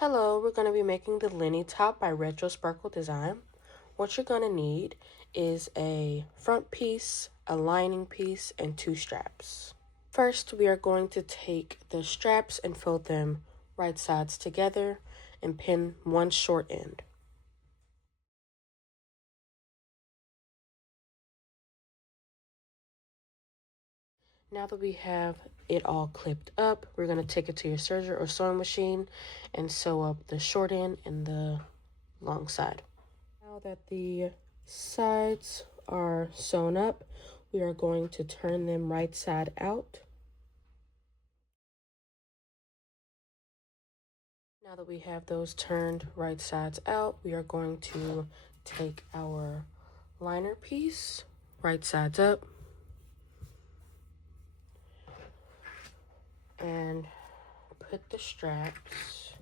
Hello, we're going to be making the Lenny top by Retro Sparkle Design. What you're going to need is a front piece, a lining piece, and 2 straps. First, we are going to take the straps and fold them right sides together and pin one short end. Now that we have it all clipped up, we're going to take it to your serger or sewing machine and sew up the short end and the long side. Now that the sides are sewn up, we are going to turn them right side out. Now that we have those turned right sides out, we are going to take our liner piece right sides up and put the straps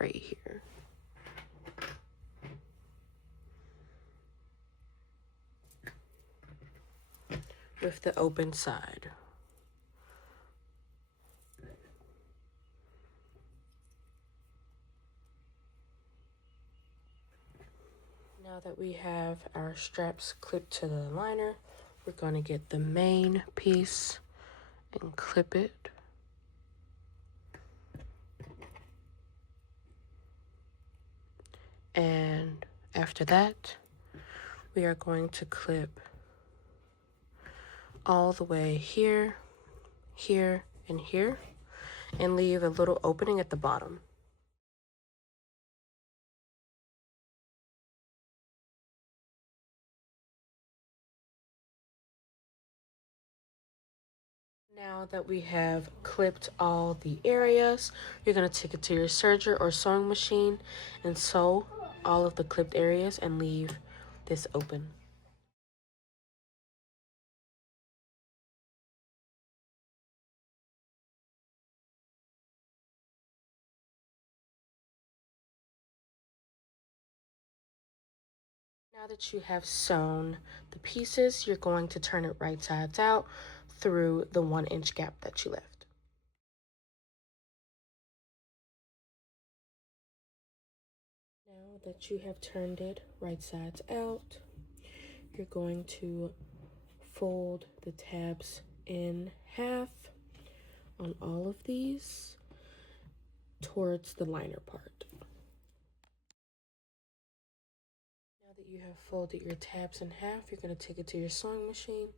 right here. With the open side. Now that we have our straps clipped to the liner, we're going to get the main piece and clip it. And after that, we are going to clip all the way here, here, and here, and leave a little opening at the bottom. Now that we have clipped all the areas, you're going to take it to your serger or sewing machine and sew all of the clipped areas and leave this open. Now that you have sewn the pieces, you're going to turn it right sides out through the 1-inch gap that you left. Now that you have turned it right sides out, you're going to fold the tabs in half on all of these towards the liner part. Now that you have folded your tabs in half, you're going to take it to your sewing machine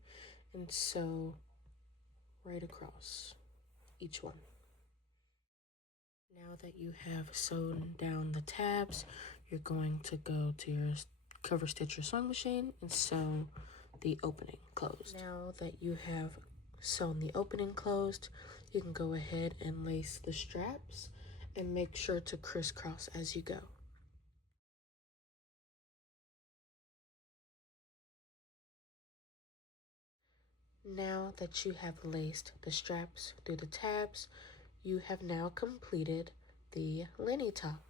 and sew right across each one. Now that you have sewn down the tabs, you're going to go to your cover stitch your sewing machine and sew the opening closed. Now that you have sewn the opening closed, you can go ahead and lace the straps and make sure to crisscross as you go. Now that you have laced the straps through the tabs, you have now completed the Lenny top.